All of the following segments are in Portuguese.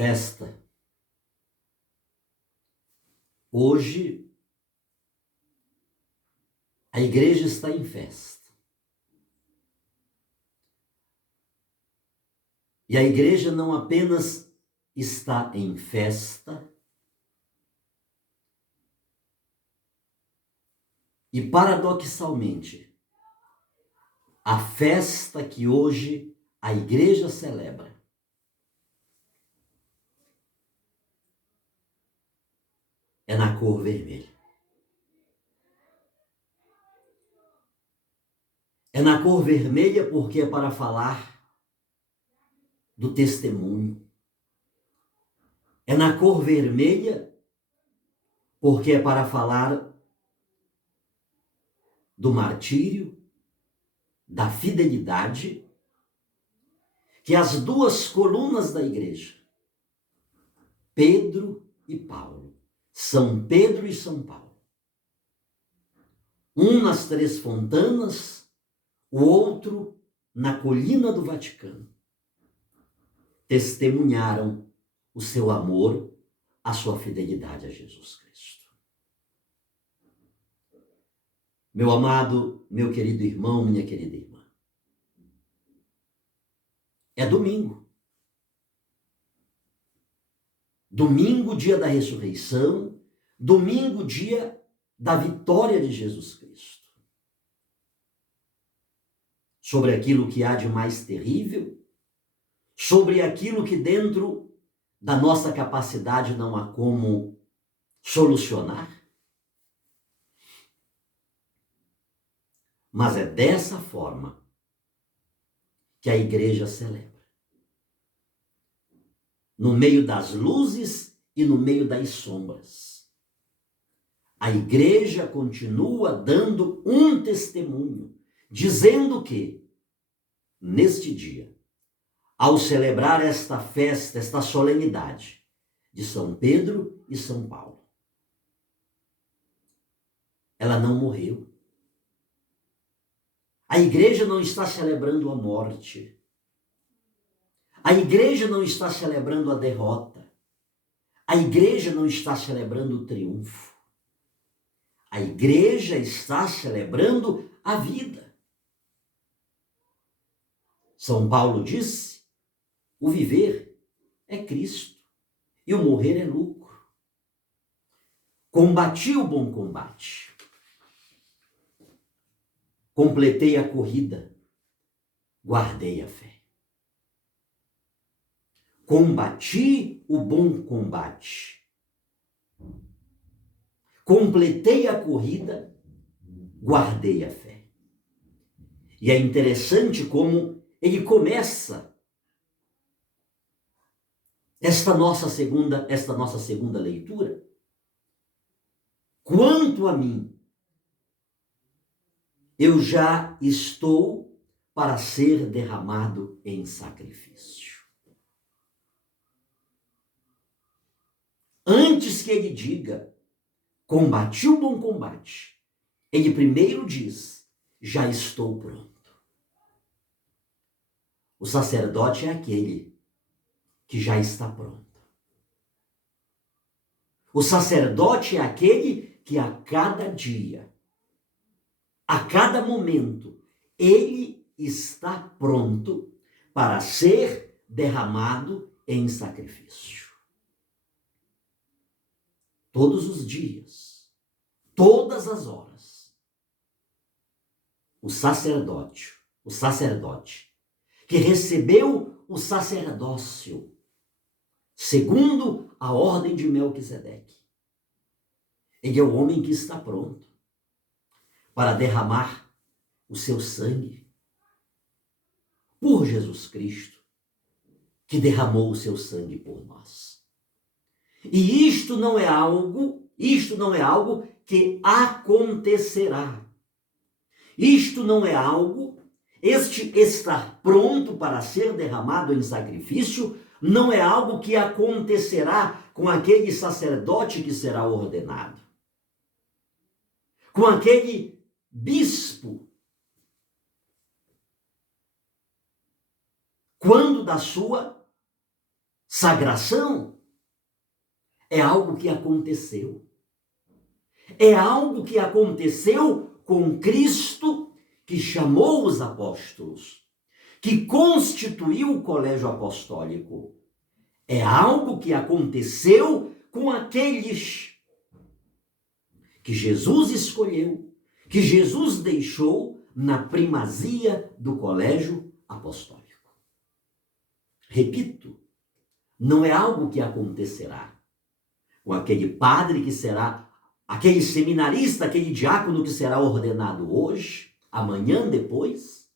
Festa. Hoje, a igreja está em festa. E a igreja não apenas está em festa, e paradoxalmente, a festa que hoje a igreja celebra é na cor vermelha. É na cor vermelha porque é para falar do testemunho. É na cor vermelha porque é para falar do martírio, da fidelidade, que as duas colunas da igreja, Pedro e Paulo, São Pedro e São Paulo, um nas Três Fontanas, o outro na colina do Vaticano, testemunharam o seu amor, a sua fidelidade a Jesus Cristo. Meu amado, meu querido irmão, minha querida irmã, é domingo. Domingo, dia da ressurreição, domingo, dia da vitória de Jesus Cristo sobre aquilo que há de mais terrível, sobre aquilo que dentro da nossa capacidade não há como solucionar. Mas é dessa forma que a igreja celebra. No meio das luzes e no meio das sombras. A igreja continua dando um testemunho, dizendo que, neste dia, ao celebrar esta festa, esta solenidade de São Pedro e São Paulo, ela não morreu. A igreja não está celebrando a morte. A igreja não está celebrando a derrota. A igreja não está celebrando o triunfo. A igreja está celebrando a vida. São Paulo disse: o viver é Cristo e o morrer é lucro. Combati o bom combate. Completei a corrida. Guardei a fé. Combati o bom combate. Completei a corrida, guardei a fé. E é interessante como ele começa esta nossa segunda leitura. Quanto a mim, eu já estou para ser derramado em sacrifício. Antes que ele diga, combati o bom combate, ele primeiro diz, já estou pronto. O sacerdote é aquele que já está pronto. O sacerdote é aquele que a cada dia, a cada momento, ele está pronto para ser derramado em sacrifício. Todos os dias, todas as horas, o sacerdote que recebeu o sacerdócio segundo a ordem de Melquisedeque, ele é o homem que está pronto para derramar o seu sangue por Jesus Cristo, que derramou o seu sangue por nós. E isto não é algo que acontecerá. Isto não é algo, este estar pronto para ser derramado em sacrifício, não é algo que acontecerá com aquele sacerdote que será ordenado, com aquele bispo, quando da sua sagração é algo que aconteceu. É algo que aconteceu com Cristo, que chamou os apóstolos, que constituiu o colégio apostólico. É algo que aconteceu com aqueles que Jesus escolheu, que Jesus deixou na primazia do colégio apostólico. Repito, não é algo que acontecerá com aquele padre que será, aquele seminarista, aquele diácono que será ordenado hoje, amanhã, depois,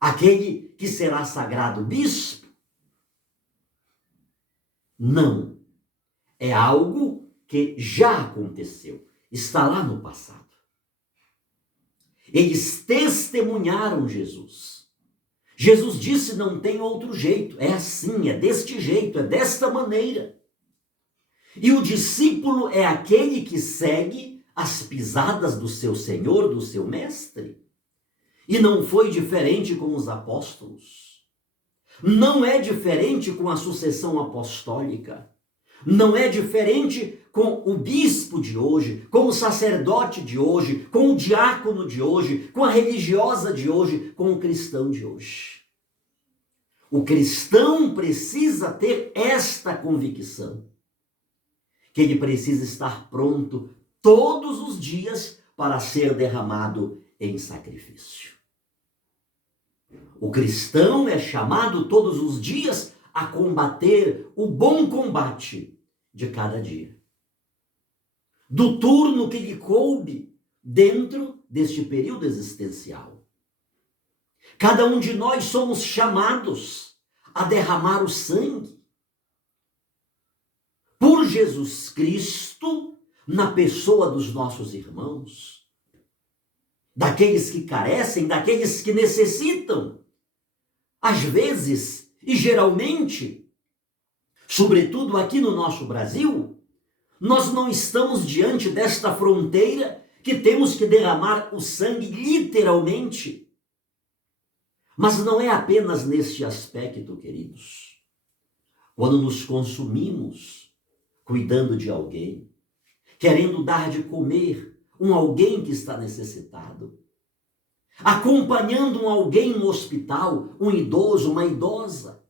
aquele que será sagrado bispo. Não. É algo que já aconteceu, está lá no passado. Eles testemunharam Jesus. Jesus disse: não tem outro jeito, é assim, é deste jeito, é desta maneira. E o discípulo é aquele que segue as pisadas do seu Senhor, do seu Mestre. E não foi diferente com os apóstolos. Não é diferente com a sucessão apostólica. Não é diferente com o bispo de hoje, com o sacerdote de hoje, com o diácono de hoje, com a religiosa de hoje, com o cristão de hoje. O cristão precisa ter esta convicção, que ele precisa estar pronto todos os dias para ser derramado em sacrifício. O cristão é chamado todos os dias a combater o bom combate de cada dia, do turno que lhe coube dentro deste período existencial. Cada um de nós somos chamados a derramar o sangue por Jesus Cristo na pessoa dos nossos irmãos, daqueles que carecem, daqueles que necessitam. Às vezes, e geralmente, sobretudo aqui no nosso Brasil, nós não estamos diante desta fronteira que temos que derramar o sangue literalmente. Mas não é apenas neste aspecto, queridos. Quando nos consumimos cuidando de alguém, querendo dar de comer alguém que está necessitado, acompanhando alguém no hospital, um idoso, uma idosa,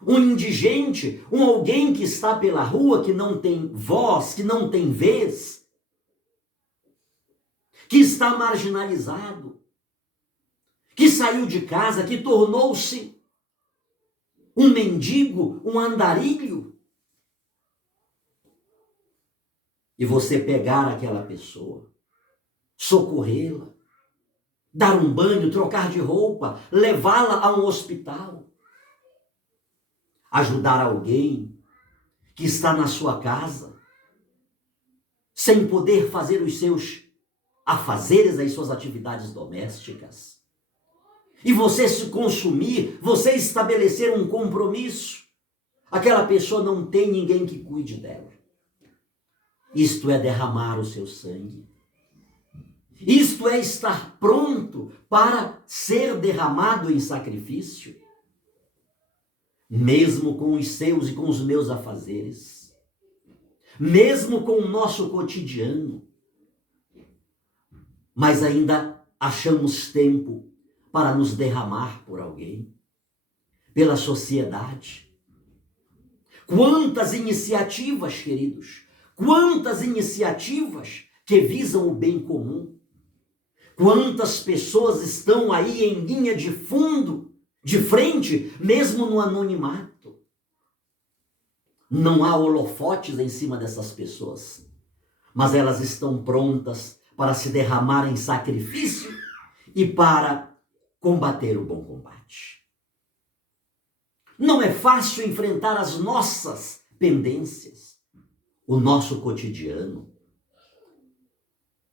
um indigente, alguém que está pela rua, que não tem voz, que não tem vez, que está marginalizado, que saiu de casa, que tornou-se um mendigo, um andarilho. E você pegar aquela pessoa, socorrê-la, dar um banho, trocar de roupa, levá-la a um hospital, ajudar alguém que está na sua casa, sem poder fazer os seus afazeres, as suas atividades domésticas. E você se consumir, você estabelecer um compromisso. Aquela pessoa não tem ninguém que cuide dela. Isto é derramar o seu sangue. Isto é estar pronto para ser derramado em sacrifício, mesmo com os seus e com os meus afazeres, mesmo com o nosso cotidiano, mas ainda achamos tempo para nos derramar por alguém, pela sociedade. Quantas iniciativas, queridos, quantas iniciativas que visam o bem comum. Quantas pessoas estão aí em linha de fundo, de frente, mesmo no anonimato. Não há holofotes em cima dessas pessoas, mas elas estão prontas para se derramar em sacrifício e para combater o bom combate. Não é fácil enfrentar as nossas pendências, o nosso cotidiano.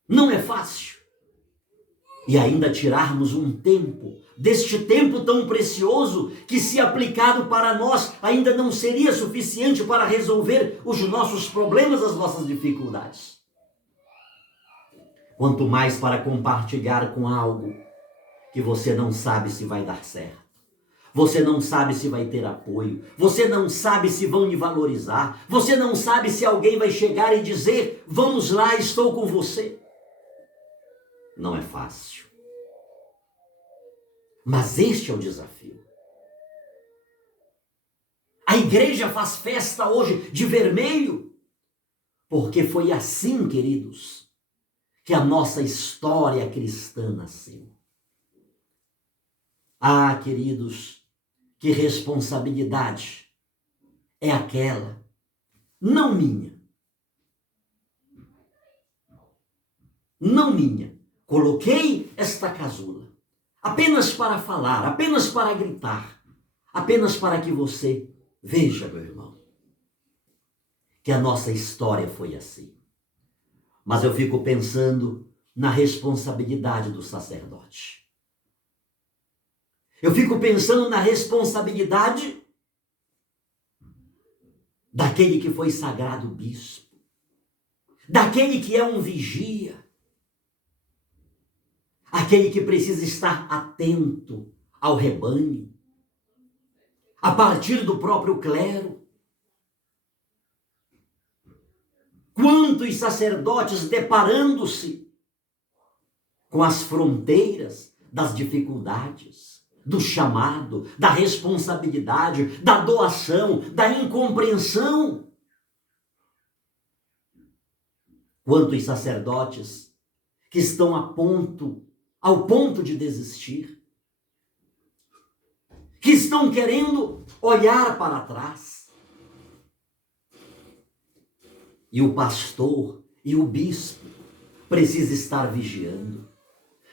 Não é fácil. E ainda tirarmos um tempo, deste tempo tão precioso, que se aplicado para nós, ainda não seria suficiente para resolver os nossos problemas, as nossas dificuldades. Quanto mais para compartilhar com algo que você não sabe se vai dar certo. Você não sabe se vai ter apoio, você não sabe se vão lhe valorizar, você não sabe se alguém vai chegar e dizer: vamos lá, estou com você. Não é fácil. Mas este é o desafio. A igreja faz festa hoje de vermelho, porque foi assim, queridos, que a nossa história cristã nasceu. Ah, queridos, que responsabilidade é aquela, não minha, Coloquei esta casula apenas para falar, apenas para gritar, apenas para que você veja, meu irmão, que a nossa história foi assim. Mas eu fico pensando na responsabilidade do sacerdote. Eu fico pensando na responsabilidade daquele que foi sagrado bispo, daquele que é um vigia, aquele que precisa estar atento ao rebanho, a partir do próprio clero. Quantos sacerdotes deparando-se com as fronteiras das dificuldades, do chamado, da responsabilidade, da doação, da incompreensão. Quantos sacerdotes que estão ao ponto de desistir, que estão querendo olhar para trás. E o pastor e o bispo precisa estar vigiando,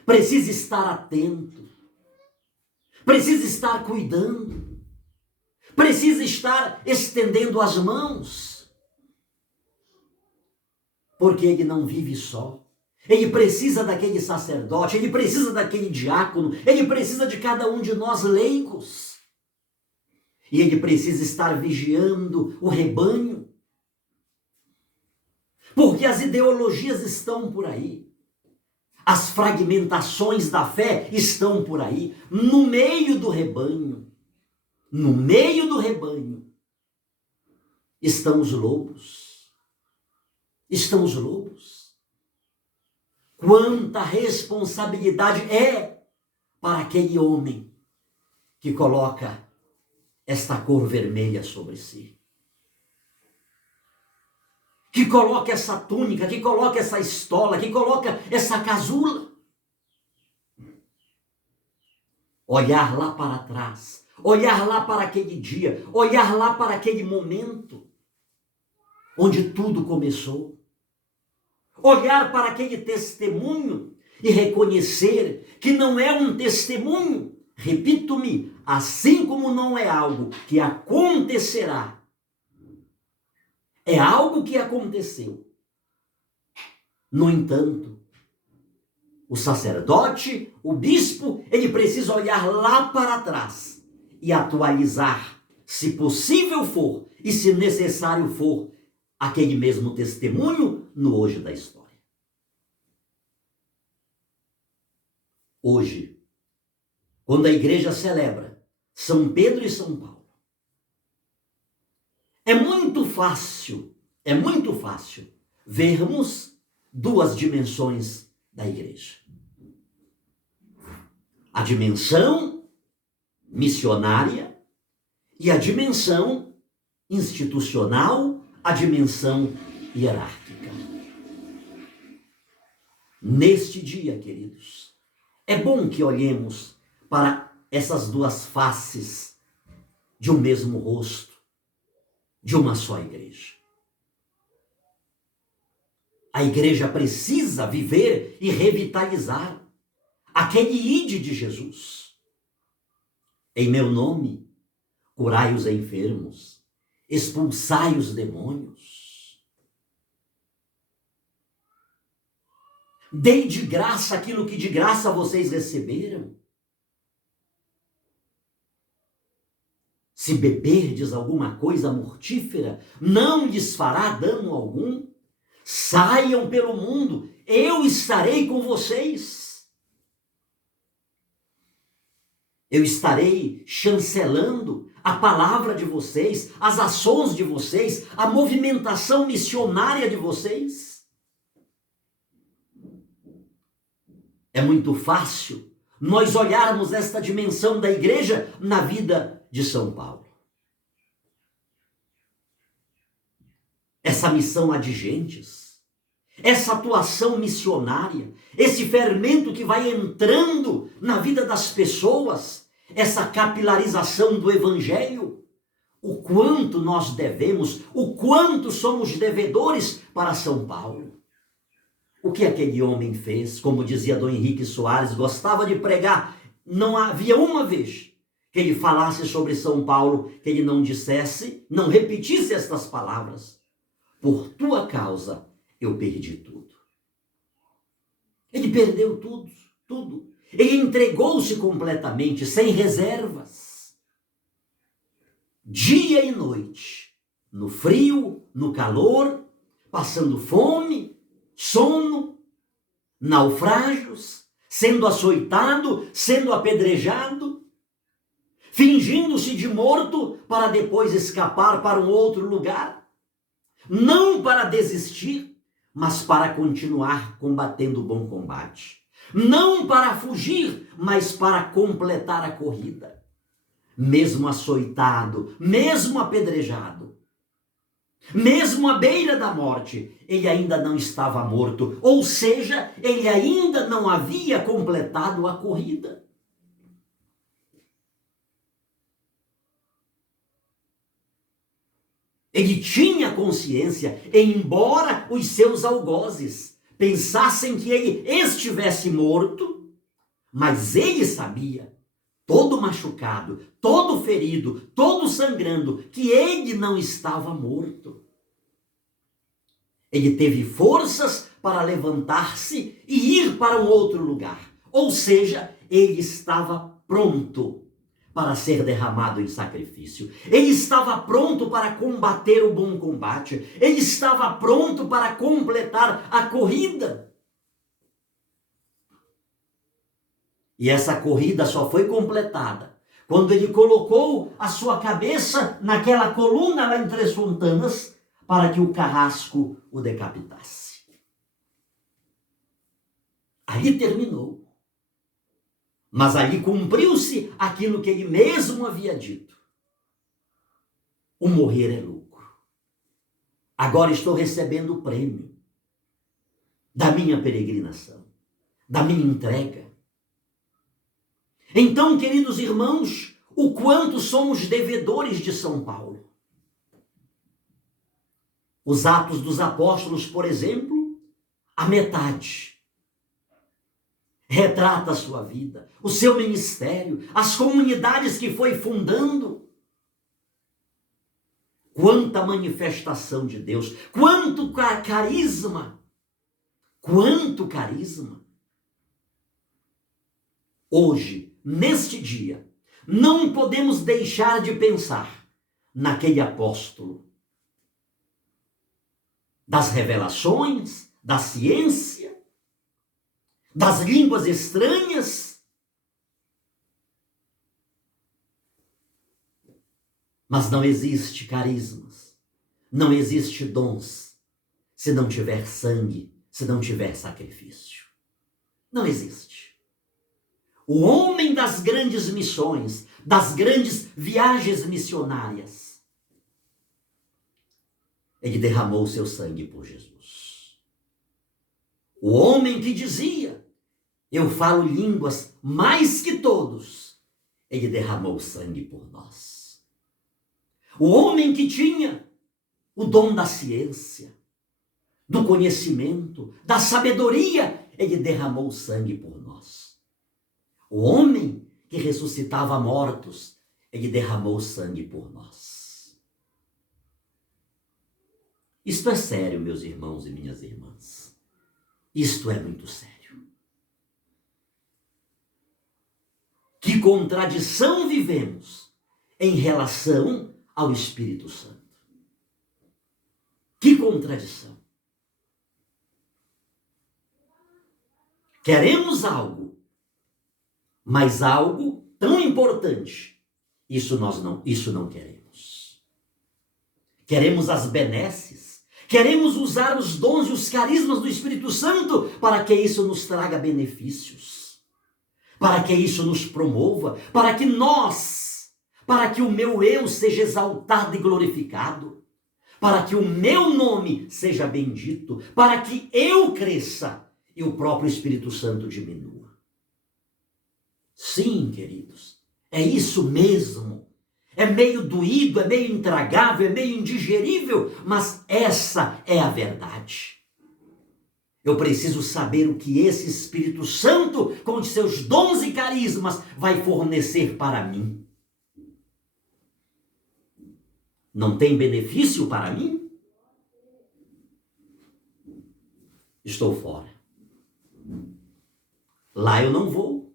precisa estar atento, precisa estar cuidando, precisa estar estendendo as mãos, porque ele não vive só. Ele precisa daquele sacerdote, ele precisa daquele diácono, ele precisa de cada um de nós leigos. E ele precisa estar vigiando o rebanho. Porque as ideologias estão por aí. As fragmentações da fé estão por aí. No meio do rebanho, estão os lobos. Estão os lobos. Quanta responsabilidade é para aquele homem que coloca esta cor vermelha sobre si. Que coloca essa túnica, que coloca essa estola, que coloca essa casula. Olhar lá para trás, olhar lá para aquele dia, olhar lá para aquele momento onde tudo começou. Olhar para aquele testemunho e reconhecer que não é um testemunho, repito-me, assim como não é algo que acontecerá, é algo que aconteceu. No entanto, o sacerdote, o bispo, ele precisa olhar lá para trás e atualizar, se possível for e se necessário for, aquele mesmo testemunho no hoje da história. Hoje, quando a igreja celebra São Pedro e São Paulo, é muito fácil vermos duas dimensões da igreja. A dimensão missionária e a dimensão institucional, a dimensão hierárquica. Neste dia, queridos, é bom que olhemos para essas duas faces de um mesmo rosto, de uma só igreja. A igreja precisa viver e revitalizar aquele ide de Jesus. Em meu nome, curai os enfermos, expulsai os demônios. Dei de graça aquilo que de graça vocês receberam. Se beberdes alguma coisa mortífera, não lhes fará dano algum. Saiam pelo mundo, eu estarei com vocês. eu estarei chancelando a palavra de vocês, as ações de vocês, a movimentação missionária de vocês. É muito fácil nós olharmos esta dimensão da igreja na vida de São Paulo. Essa missão a de gentes, essa atuação missionária, esse fermento que vai entrando na vida das pessoas, essa capilarização do evangelho, o quanto nós devemos, o quanto somos devedores para São Paulo. O que aquele homem fez, como dizia Dom Henrique Soares, gostava de pregar, não havia uma vez que ele falasse sobre São Paulo, que ele não dissesse, não repetisse estas palavras: por tua causa eu perdi tudo. Ele perdeu tudo, tudo. Ele entregou-se completamente, sem reservas. Dia e noite, no frio, no calor, passando fome, sono, naufrágios, sendo açoitado, sendo apedrejado, fingindo-se de morto para depois escapar para um outro lugar. Não para desistir, mas para continuar combatendo o bom combate. Não para fugir, mas para completar a corrida. Mesmo açoitado, mesmo apedrejado, mesmo à beira da morte, ele ainda não estava morto. Ou seja, ele ainda não havia completado a corrida. Ele tinha consciência, embora os seus algozes pensassem que ele estivesse morto, mas ele sabia, todo machucado, todo ferido, todo sangrando, que ele não estava morto. Ele teve forças para levantar-se e ir para um outro lugar. Ou seja, ele estava pronto para ser derramado em sacrifício. Ele estava pronto para combater o bom combate. Ele estava pronto para completar a corrida. E essa corrida só foi completada quando ele colocou a sua cabeça naquela coluna lá em Três Fontanas para que o carrasco o decapitasse. Ali terminou. Mas ali cumpriu-se aquilo que ele mesmo havia dito: o morrer é lucro. Agora estou recebendo o prêmio da minha peregrinação, da minha entrega. Então, queridos irmãos, o quanto somos devedores de São Paulo. Os Atos dos Apóstolos, por exemplo, a metade retrata a sua vida, o seu ministério, as comunidades que foi fundando. Quanta manifestação de Deus, quanto carisma, quanto carisma. Hoje, neste dia, não podemos deixar de pensar naquele apóstolo das revelações, da ciência, das línguas estranhas. Mas não existe carismas, não existe dons, se não tiver sangue, se não tiver sacrifício. Não existe. O homem das grandes missões, das grandes viagens missionárias, ele derramou seu sangue por Jesus. O homem que dizia: eu falo línguas mais que todos, ele derramou sangue por nós. O homem que tinha o dom da ciência, do conhecimento, da sabedoria, ele derramou sangue por nós. O homem que ressuscitava mortos, ele derramou sangue por nós. Isto é sério, meus irmãos e minhas irmãs. Isto é muito sério. Que contradição vivemos em relação ao Espírito Santo. Que contradição. Queremos algo, mas algo tão importante. Isso não queremos. Queremos as benesses. Queremos usar os dons e os carismas do Espírito Santo para que isso nos traga benefícios. Para que isso nos promova, para que o meu eu seja exaltado e glorificado, para que o meu nome seja bendito, para que eu cresça e o próprio Espírito Santo diminua. Sim, queridos, é isso mesmo. É meio doído, é meio intragável, é meio indigerível, mas essa é a verdade. Eu preciso saber o que esse Espírito Santo, com os seus dons e carismas, vai fornecer para mim. Não tem benefício para mim? Estou fora. Lá eu não vou.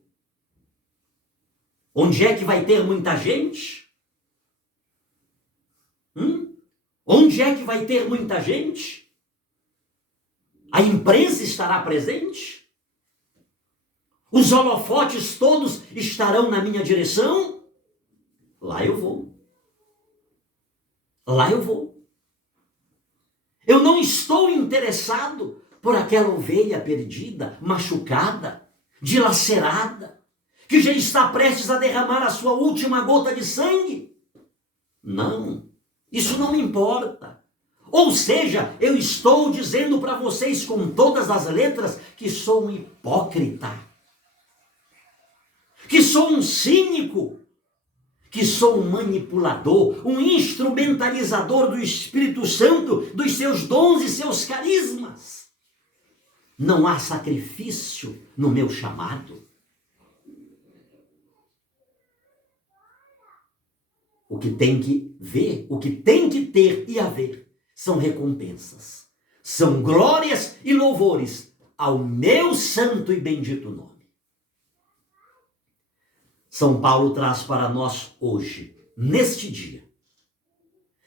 Onde é que vai ter muita gente? Onde é que vai ter muita gente? A imprensa estará presente? Os holofotes todos estarão na minha direção? Lá eu vou. Lá eu vou. Eu não estou interessado por aquela ovelha perdida, machucada, dilacerada, que já está prestes a derramar a sua última gota de sangue. Não, isso não me importa. Ou seja, eu estou dizendo para vocês com todas as letras que sou um hipócrita, que sou um cínico, que sou um manipulador, um instrumentalizador do Espírito Santo, dos seus dons e seus carismas. Não há sacrifício no meu chamado. O que tem que ver, o que tem que ter e haver são recompensas, são glórias e louvores ao meu santo e bendito nome. São Paulo traz para nós hoje, neste dia,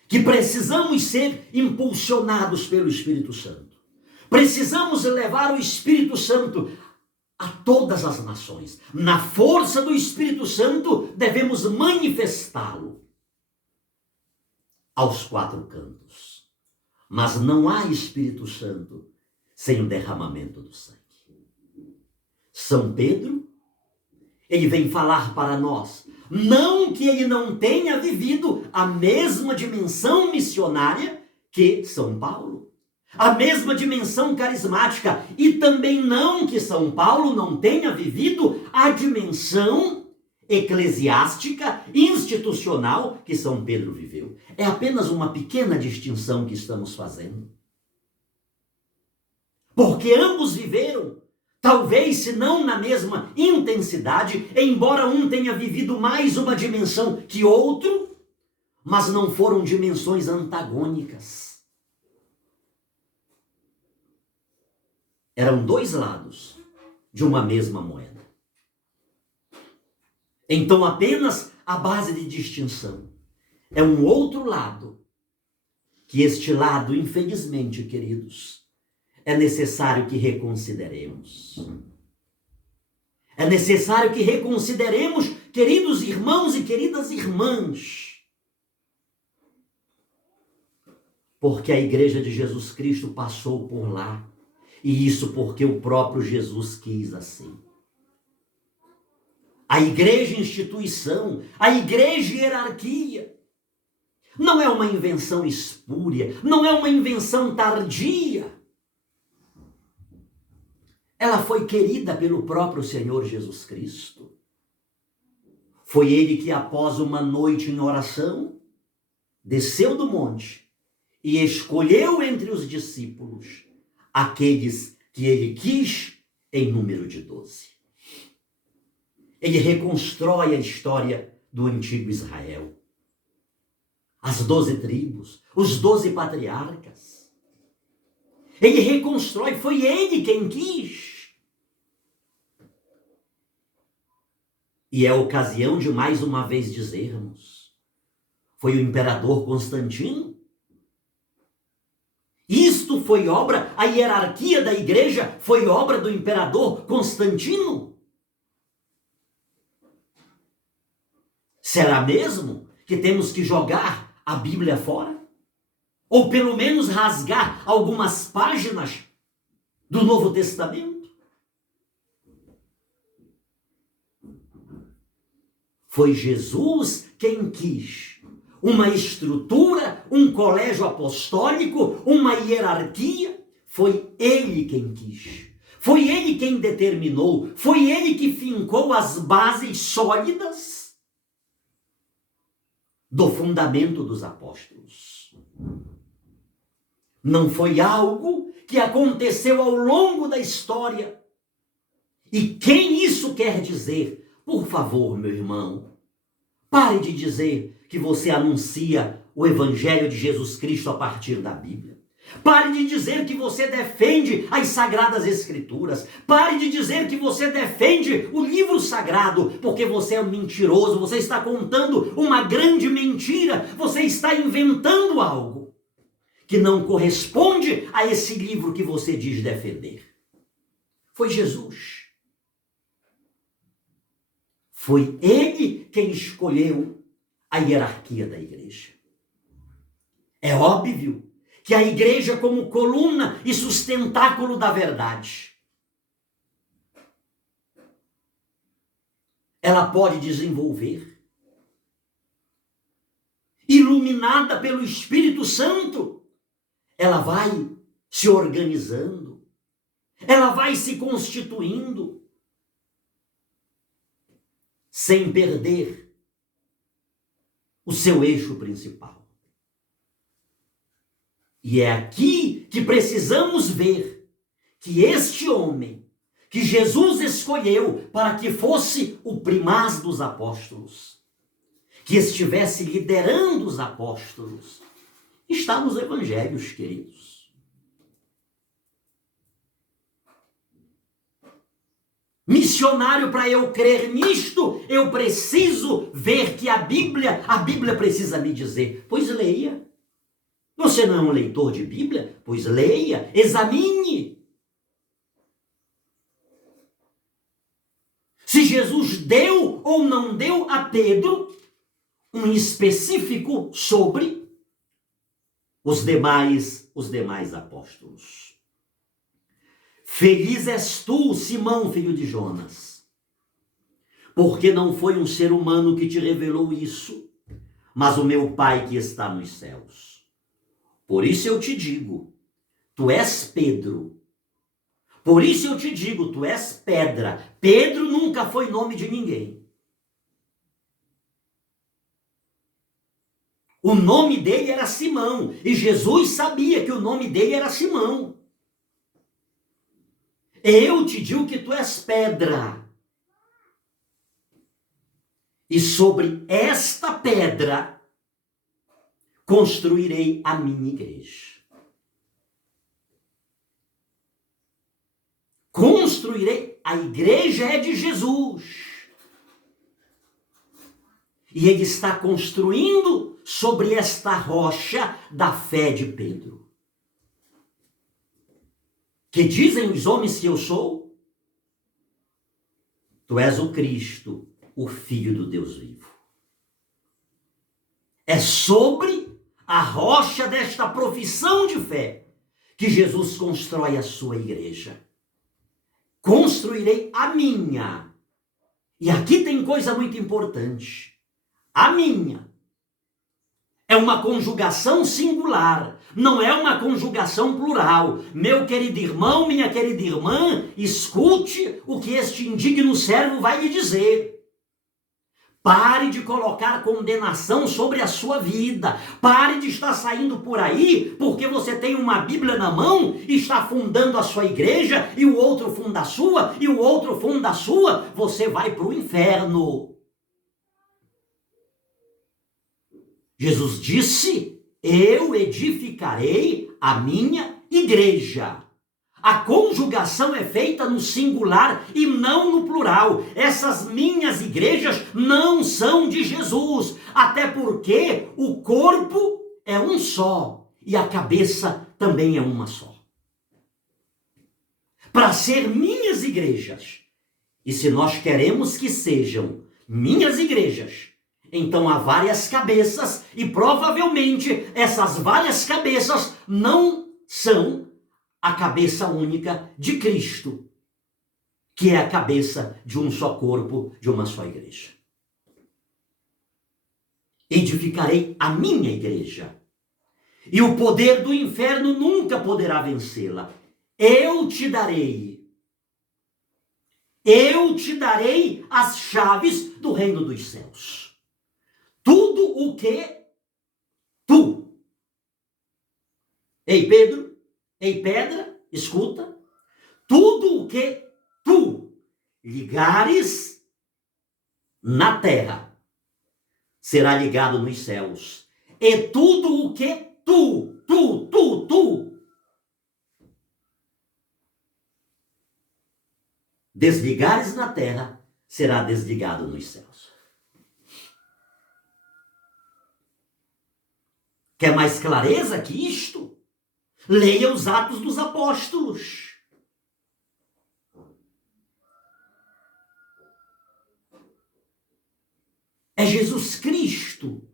que precisamos ser impulsionados pelo Espírito Santo. Precisamos levar o Espírito Santo a todas as nações. Na força do Espírito Santo, devemos manifestá-lo aos quatro cantos. Mas não há Espírito Santo sem o derramamento do sangue. São Pedro, ele vem falar para nós, não que ele não tenha vivido a mesma dimensão missionária que São Paulo, a mesma dimensão carismática, e também não que São Paulo não tenha vivido a dimensão eclesiástica, institucional que São Pedro viveu. É apenas uma pequena distinção que estamos fazendo. Porque ambos viveram, talvez se não na mesma intensidade, embora um tenha vivido mais uma dimensão que outro, mas não foram dimensões antagônicas. Eram dois lados de uma mesma moeda. Então apenas a base de distinção é um outro lado, que este lado, infelizmente, queridos, é necessário que reconsideremos. É necessário que reconsideremos, queridos irmãos e queridas irmãs, porque a Igreja de Jesus Cristo passou por lá, e isso porque o próprio Jesus quis assim. A igreja instituição, a igreja hierarquia, não é uma invenção espúria, não é uma invenção tardia. Ela foi querida pelo próprio Senhor Jesus Cristo. Foi ele que, após uma noite em oração, desceu do monte e escolheu entre os discípulos aqueles que ele quis em número de 12. Ele reconstrói a história do antigo Israel. As 12 tribos, os 12 patriarcas. Ele reconstrói, foi ele quem quis. E é a ocasião de mais uma vez dizermos, foi o imperador Constantino. Isto foi obra, a hierarquia da igreja foi obra do imperador Constantino. Será mesmo que temos que jogar a Bíblia fora? Ou pelo menos rasgar algumas páginas do Novo Testamento? Foi Jesus quem quis uma estrutura, um colégio apostólico, uma hierarquia. Foi ele quem quis. Foi ele quem determinou. Foi ele que fincou as bases sólidas do fundamento dos apóstolos. Não foi algo que aconteceu ao longo da história. E quem isso quer dizer? Por favor, meu irmão, pare de dizer que você anuncia o Evangelho de Jesus Cristo a partir da Bíblia. Pare de dizer que você defende as Sagradas Escrituras. Pare de dizer que você defende o livro sagrado, porque você é um mentiroso, você está contando uma grande mentira, você está inventando algo que não corresponde a esse livro que você diz defender. Foi Jesus. Foi ele quem escolheu a hierarquia da igreja. É óbvio que a igreja, como coluna e sustentáculo da verdade, ela pode desenvolver, iluminada pelo Espírito Santo, ela vai se organizando, ela vai se constituindo, sem perder o seu eixo principal. E é aqui que precisamos ver que este homem, que Jesus escolheu para que fosse o primaz dos apóstolos, que estivesse liderando os apóstolos, está nos evangelhos, queridos. Missionário, para eu crer nisto, eu preciso ver que a Bíblia precisa me dizer. Pois leia. Você não é um leitor de Bíblia? Pois leia, examine. Se Jesus deu ou não deu a Pedro um específico sobre os demais apóstolos. Feliz és tu, Simão, filho de Jonas, porque não foi um ser humano que te revelou isso, mas o meu Pai que está nos céus. Por isso eu te digo, tu és Pedro. Por isso eu te digo, tu és pedra. Pedro nunca foi nome de ninguém. O nome dele era Simão, e Jesus sabia que o nome dele era Simão. Eu te digo que tu és pedra. E sobre esta pedra construirei a minha igreja. Construirei, a igreja é de Jesus. E ele está construindo sobre esta rocha da fé de Pedro. Que dizem os homens que eu sou? Tu és o Cristo, o Filho do Deus vivo. É sobre a rocha desta profissão de fé que Jesus constrói a sua igreja. Construirei a minha. E aqui tem coisa muito importante. A minha é uma conjugação singular, não é uma conjugação plural. Meu querido irmão, minha querida irmã, escute o que este indigno servo vai lhe dizer. Pare de colocar condenação sobre a sua vida. Pare de estar saindo por aí porque você tem uma Bíblia na mão e está fundando a sua igreja e o outro funda a sua e o outro funda a sua. Você vai para o inferno. Jesus disse, eu edificarei a minha igreja. A conjugação é feita no singular e não no plural. Essas minhas igrejas não são de Jesus, até porque o corpo é um só e a cabeça também é uma só. Para ser minhas igrejas, e se nós queremos que sejam minhas igrejas, então há várias cabeças e provavelmente essas várias cabeças não são a cabeça única de Cristo, que é a cabeça de um só corpo, de uma só igreja. Edificarei a minha igreja, e o poder do inferno nunca poderá vencê-la. Eu te darei as chaves do reino dos céus. Tudo o que tu, ei Pedro, ei pedra, escuta, tudo o que tu ligares na terra será ligado nos céus. E tudo o que tu desligares na terra será desligado nos céus. Quer mais clareza que isto? Leia os Atos dos Apóstolos. É Jesus Cristo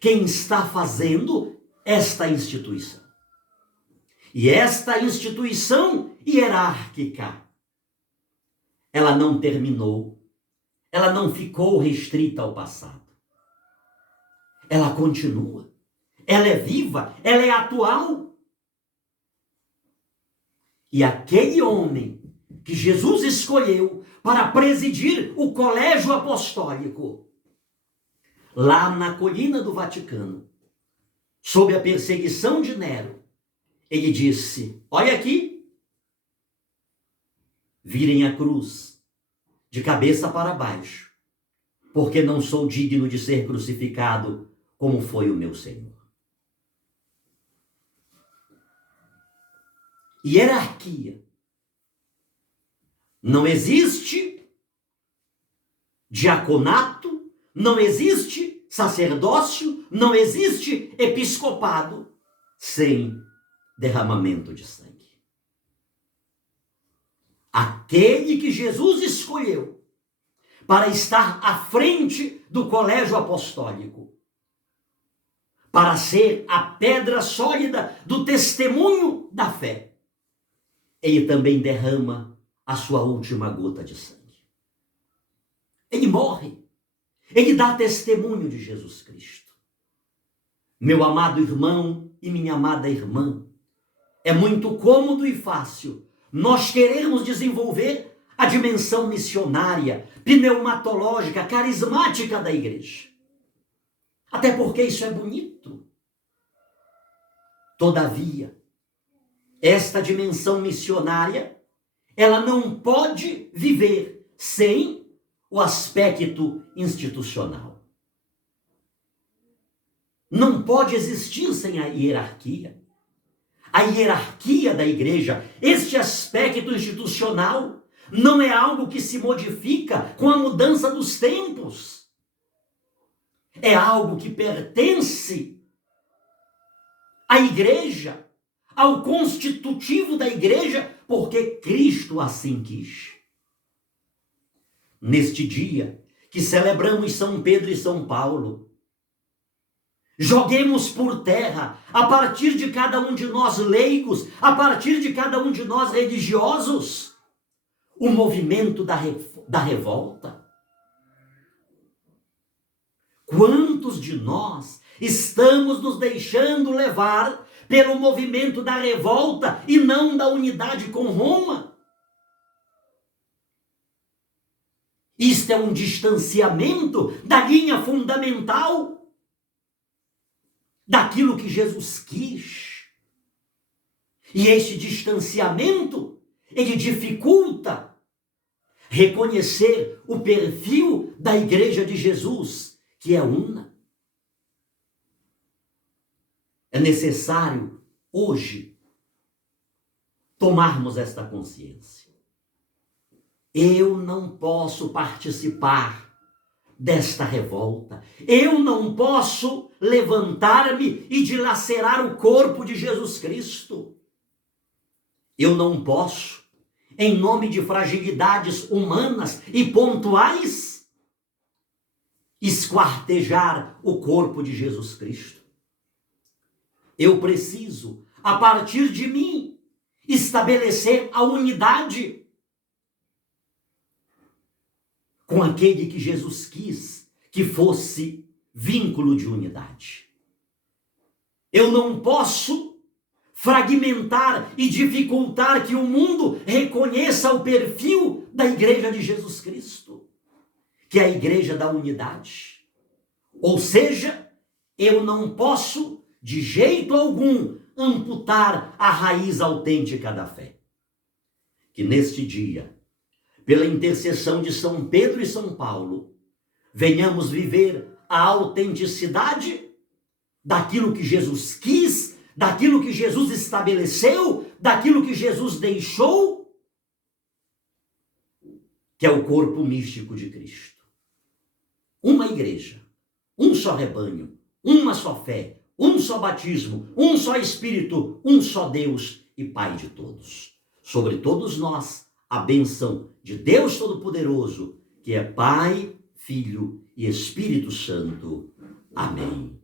quem está fazendo esta instituição. E esta instituição hierárquica, ela não terminou, ela não ficou restrita ao passado. Ela continua, ela é viva, ela é atual. E aquele homem que Jesus escolheu para presidir o colégio apostólico, lá na colina do Vaticano, sob a perseguição de Nero, ele disse: olha aqui, virem a cruz de cabeça para baixo, porque não sou digno de ser crucificado como foi o meu Senhor. Hierarquia. Não existe diaconato, não existe sacerdócio, não existe episcopado sem derramamento de sangue. Aquele que Jesus escolheu para estar à frente do colégio apostólico, para ser a pedra sólida do testemunho da fé, ele também derrama a sua última gota de sangue. Ele morre. Ele dá testemunho de Jesus Cristo. Meu amado irmão e minha amada irmã, é muito cômodo e fácil nós querermos desenvolver a dimensão missionária, pneumatológica, carismática da igreja. Até porque isso é bonito. Todavia, esta dimensão missionária, ela não pode viver sem o aspecto institucional. Não pode existir sem a hierarquia. A hierarquia da igreja, este aspecto institucional, não é algo que se modifica com a mudança dos tempos. É algo que pertence à igreja, ao constitutivo da igreja, porque Cristo assim quis. Neste dia que celebramos São Pedro e São Paulo, joguemos por terra, a partir de cada um de nós leigos, a partir de cada um de nós religiosos, o movimento da revolta. Quantos de nós estamos nos deixando levar pelo movimento da revolta e não da unidade com Roma? Isto é um distanciamento da linha fundamental daquilo que Jesus quis. E este distanciamento, ele dificulta reconhecer o perfil da igreja de Jesus, que é una. É necessário, hoje, tomarmos esta consciência. Eu não posso participar desta revolta. Eu não posso levantar-me e dilacerar o corpo de Jesus Cristo. Eu não posso, em nome de fragilidades humanas e pontuais, esquartejar o corpo de Jesus Cristo. Eu preciso, a partir de mim, estabelecer a unidade com aquele que Jesus quis que fosse vínculo de unidade. Eu não posso fragmentar e dificultar que o mundo reconheça o perfil da igreja de Jesus Cristo, que é a igreja da unidade. Ou seja, eu não posso, de jeito algum, amputar a raiz autêntica da fé. Que neste dia, pela intercessão de São Pedro e São Paulo, venhamos viver a autenticidade daquilo que Jesus quis, daquilo que Jesus estabeleceu, daquilo que Jesus deixou, que é o corpo místico de Cristo. Uma igreja, um só rebanho, uma só fé, um só batismo, um só Espírito, um só Deus e Pai de todos. Sobre todos nós, a bênção de Deus Todo-Poderoso, que é Pai, Filho e Espírito Santo. Amém.